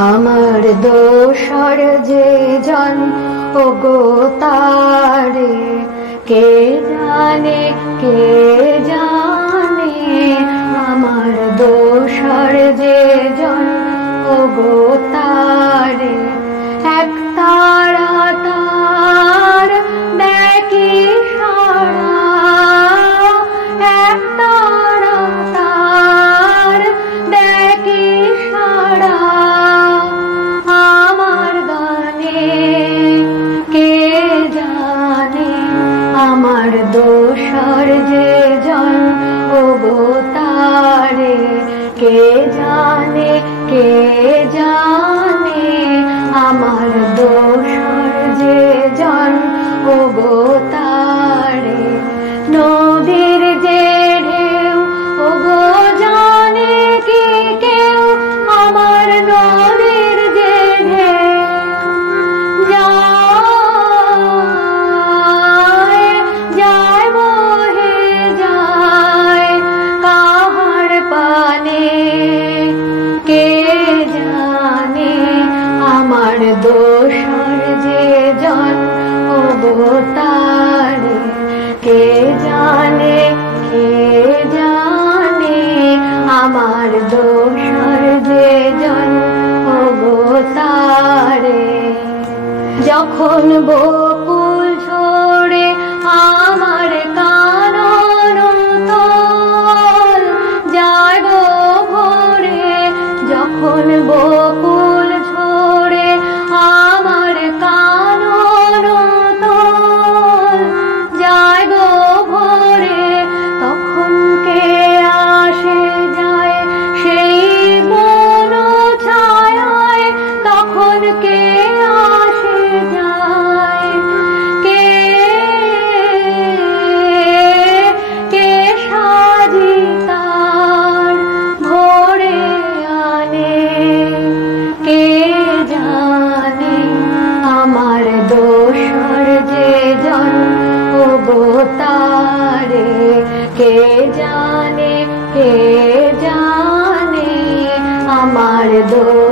আমার দোসর যে জন ওগো তারে কে জানে আমার দোসর যে জন ওগো তারে এক তারা তার দেখি সারা এক তারা তার দেখি সারা আমার গানে কে জানে আমার দোসর যে জন ওগো তারে কে জানে আমার দোসর যে জন ওগো তারে নদীর যে ঢেউ ওগো জানে কি কেউ আমার নদীর যে ঢেউ যায় বহে যায় কাহার পানে কে জানে আমার দোসর যে জন ওগো তারে কে জানে আমার দোসর যে জন ওগো তারে যখন বকুল ঝরে আমার কানন তল যায় গো ভরে যখন বকুল ঝরে আমার কানন তল যায় গো ভরে তখন কে আসে যায় সেই বন ছায়ায় তখন কে আসে যায় কে সাজি তার ভরে আনে কে জানে আমার দোসর যে জন ওগো তারে কে জানে আমার দোসর